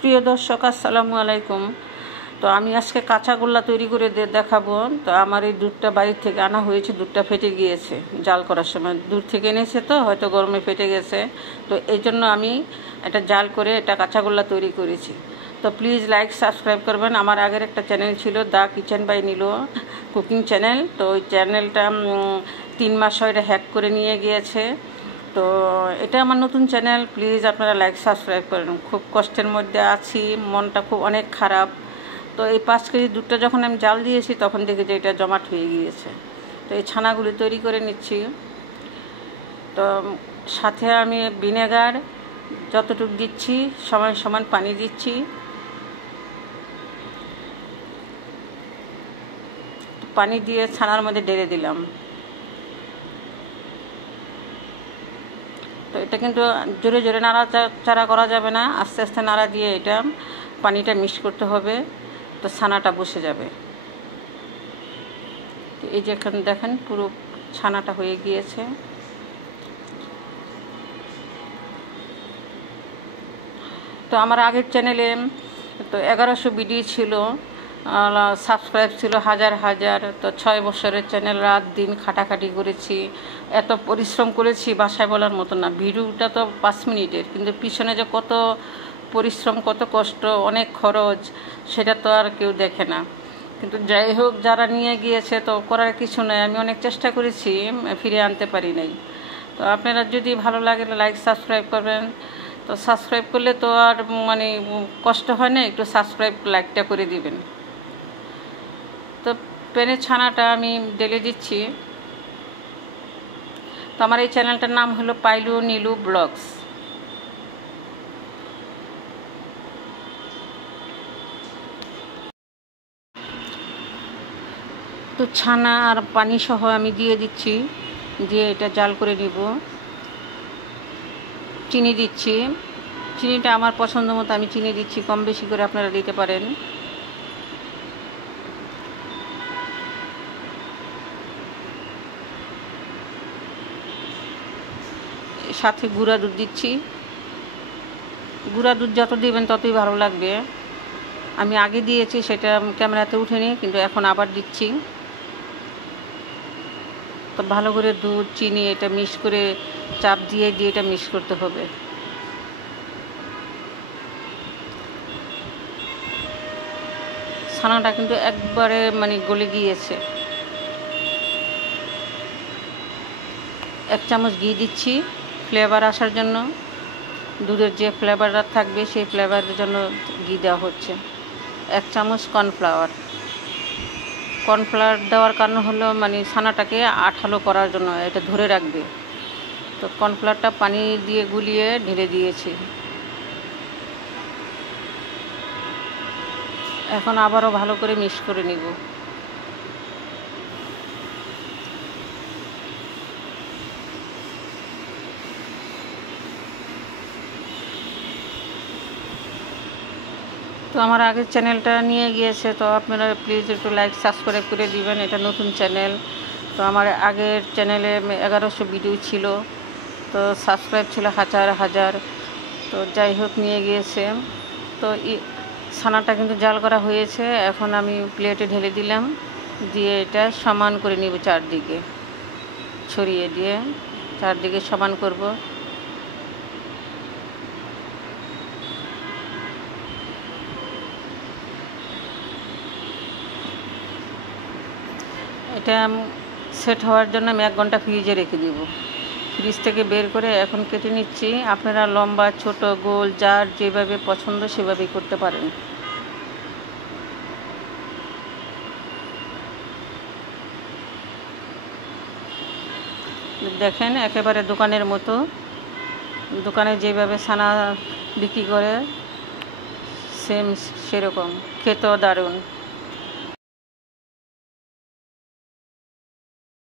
প্রিয় দর্শক, আসসালামু আলাইকুম। তো আমি আজকে কাঁচা গোল্লা তৈরি করে দেখাবো। তো আমার এই দুধটা বাড়ির থেকে আনা হয়েছে, দুধটা ফেটে গিয়েছে জাল করার সময়। দূর থেকে এনেছে তো হয়তো গরমে ফেটে গেছে, তো এই জন্য আমি এটা জাল করে এটা কাঁচা গোল্লা তৈরি করেছি। তো প্লিজ লাইক সাবস্ক্রাইব করবেন। আমার আগের একটা চ্যানেল ছিল the kitchen by Nilu cooking channel, তো ওই চ্যানেলটা 3 মাস হয় হ্যাক করে নিয়ে গিয়েছে। তো এটা আমার নতুন চ্যানেল, প্লিজ আপনারা লাইক সাবস্ক্রাইব করেন। খুব কষ্টের মধ্যে আছি, মনটা খুব অনেক খারাপ। তো এই 5 কেজি দুধটা যখন আমি জাল দিয়েছি তখন দেখি যে এটা জমাট হয়ে গিয়েছে। তো এই ছানাগুলি তৈরি করে নিচ্ছি। তো সাথে আমি ভিনেগার যতটুকু দিচ্ছি, সমান সমান পানি দিচ্ছি। পানি দিয়ে ছানার মধ্যে ঢেলে দিলাম। তো এটা কিন্তু জোরে জোরে নাড়াচাড়া করা যাবে না, আস্তে আস্তে নাড়া দিয়ে এটা পানিটা মিক্স করতে হবে, তো ছানাটা বসে যাবে। তো এই যে এখানে দেখেন পুরো ছানাটা হয়ে গিয়েছে। তো আমার আগের চ্যানেলে তো 1100 ভিডিও ছিল, সাবস্ক্রাইব ছিল হাজার হাজার। তো 6 বছরের চ্যানেল, রাত দিন খাটাখাটি করেছি, এত পরিশ্রম করেছি বাসায় বলার মতো না। ভিডিওটা তো 5 মিনিটের, কিন্তু পিছনে যে কত পরিশ্রম, কত কষ্ট, অনেক খরচ, সেটা তো আর কেউ দেখে না। কিন্তু যাই হোক, যারা নিয়ে গিয়েছে তো করার কিছু নয়। আমি অনেক চেষ্টা করেছি, ফিরে আনতে পারি নাই। তো আপনারা যদি ভালো লাগে লাইক সাবস্ক্রাইব করবেন। তো সাবস্ক্রাইব করলে তো আর কষ্ট হয় না, একটু সাবস্ক্রাইব লাইকটা করে দিবেন। তো প্যানের ছানাটা আমি ঢেলে দিচ্ছি। তো আমার এই চ্যানেলটার নাম হলো পাইলু নীলু ব্লগস। তো ছানা আর পানি সহ আমি দিয়ে দিচ্ছি, দিয়ে এটা জাল করে নিব। চিনি দিচ্ছি, চিনিটা আমার পছন্দ মতো আমি চিনি দিচ্ছি, কম বেশি করে আপনারা দিতে পারেন। সাথে গুঁড়া দুধ দিচ্ছি। গুঁড়া দুধ যত দিবেন ততই ভালো লাগবে। আমি আগে দিয়েছি, সেটা ক্যামেরাতে উঠেনি, কিন্তু এখন আবার দিচ্ছি। তো ভালো করে দুধ চিনি এটা মিক্স করে চাপ দিয়ে এটা মিক্স করতে হবে। ছানাটা কিন্তু একবারে গলে গিয়েছে। 1 চামচ ঘি দিচ্ছি ফ্লেভার আসার জন্য। দুধের যে ফ্লেভারটা থাকবে সেই ফ্লেভারের জন্য ঘি দেওয়া হচ্ছে। 1 চামচ কর্নফ্লাওয়ার দেওয়ার কারণ হলো ছানাটাকে আঠালো করার জন্য, এটা ধরে রাখবে। তো কর্নফ্লাওয়ারটা পানি দিয়ে গুলিয়ে ঢেলে দিয়েছি। এখন আবারও ভালো করে মিক্স করে নিব। তো আমার আগের চ্যানেলটা নিয়ে গিয়েছে, তো আপনারা প্লিজ একটু লাইক সাবস্ক্রাইব করে দিবেন। এটা নতুন চ্যানেল। তো আমার আগের চ্যানেলে 1100 ভিডিও ছিল, তো সাবস্ক্রাইব ছিল হাজার হাজার। তো যাই হোক, নিয়ে গিয়েছে। তো ছানাটা কিন্তু জাল করা হয়েছে। এখন আমি প্লেটে ঢেলে দিলাম, দিয়ে এটা সমান করে নিব, চারদিকে ছড়িয়ে দিয়ে চারদিকে সমান করব। এটা সেট হওয়ার জন্য আমি 1 ঘন্টা ফ্রিজে রেখে দেব। ফ্রিজ থেকে বের করে এখন কেটে নিচ্ছি। আপনারা লম্বা, ছোট, গোল, যার যেভাবে পছন্দ সেভাবেই করতে পারেন। দেখেন একেবারে দোকানের মতো, দোকানে যেভাবে ছানা বিক্রি করে সেম সেরকম, খেতেও দারুণ।